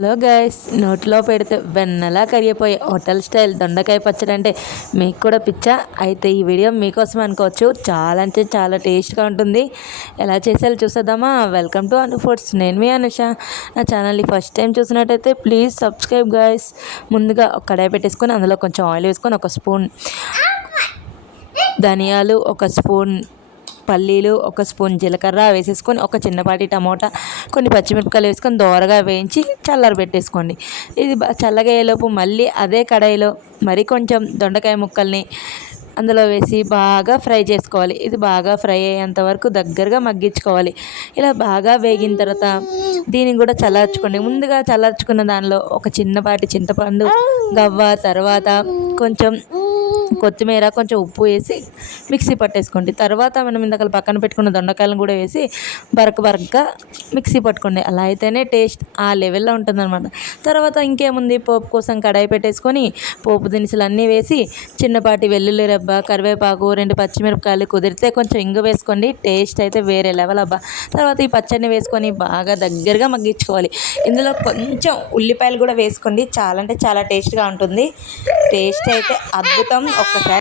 Hello guys నోట్లో పెడితే వెన్నలా కరిగిపోయే హోటల్ స్టైల్ దొండకాయ పచ్చడి అంటే మీకు కూడా పిచ్చా. అయితే ఈ వీడియో మీకోసం అనుకోవచ్చు. చాలా అంటే చాలా టేస్ట్గా ఉంటుంది. ఎలా చేసేలా చూసేద్దామా? Welcome to Anu foods. నేను మీ అనుష. నా ఛానల్ని ఫస్ట్ టైం చూసినట్టయితే ప్లీజ్ సబ్స్క్రైబ్ గైస్. ముందుగా ఒక కడాయి పెట్టేసుకొని అందులో కొంచెం ఆయిల్ వేసుకొని ఒక స్పూన్ ధనియాలు ఒక స్పూన్ పల్లీలు ఒక స్పూన్ జీలకర్ర వేసేసుకొని ఒక చిన్నపాటి టమోటా కొన్ని పచ్చిమిరపకాయలు వేసుకొని దోరగా వేయించి చల్లారి పెట్టేసుకోండి. ఇది చల్లగయ్యేలోపు మళ్ళీ అదే కడాయిలో మరి కొంచెం దొండకాయ ముక్కల్ని అందులో వేసి బాగా ఫ్రై చేసుకోవాలి. ఇది బాగా ఫ్రై అయ్యేంత వరకు దగ్గరగా మగ్గించుకోవాలి. ఇలా బాగా వేగిన తర్వాత దీన్ని కూడా చల్లార్చుకోండి. ముందుగా చల్లార్చుకున్న దానిలో ఒక చిన్నపాటి చింతపండు గవ్వ తర్వాత కొంచెం కొత్తిమీర కొంచెం ఉప్పు వేసి మిక్సీ పట్టేసుకోండి. తర్వాత మనం ఇందాక పక్కన పెట్టుకున్న దొండకాయలను కూడా వేసి బరక బరకగా మిక్సీ పట్టుకోండి. అలా అయితేనే టేస్ట్ ఆ లెవెల్లో ఉంటుందన్నమాట. తర్వాత ఇంకేముంది? పోపు కోసం కడాయి పెట్టేసుకొని పోపు దినుసులు అన్నీ వేసి చిన్నపాటి వెల్లుల్లి రెబ్బ కరివేపాకు రెండు పచ్చిమిరపకాయలు కుదిరితే కొంచెం ఇంగు వేసుకోండి. టేస్ట్ అయితే వేరే లెవెల్ అబ్బా. తర్వాత ఈ పచ్చడిని వేసుకొని బాగా దగ్గరగా మగ్గించుకోవాలి. ఇందులో కొంచెం ఉల్లిపాయలు కూడా వేసుకోండి. చాలా అంటే చాలా టేస్ట్గా ఉంటుంది. టేస్ట్ అయితే అద్భుతం. ఒక్కసారి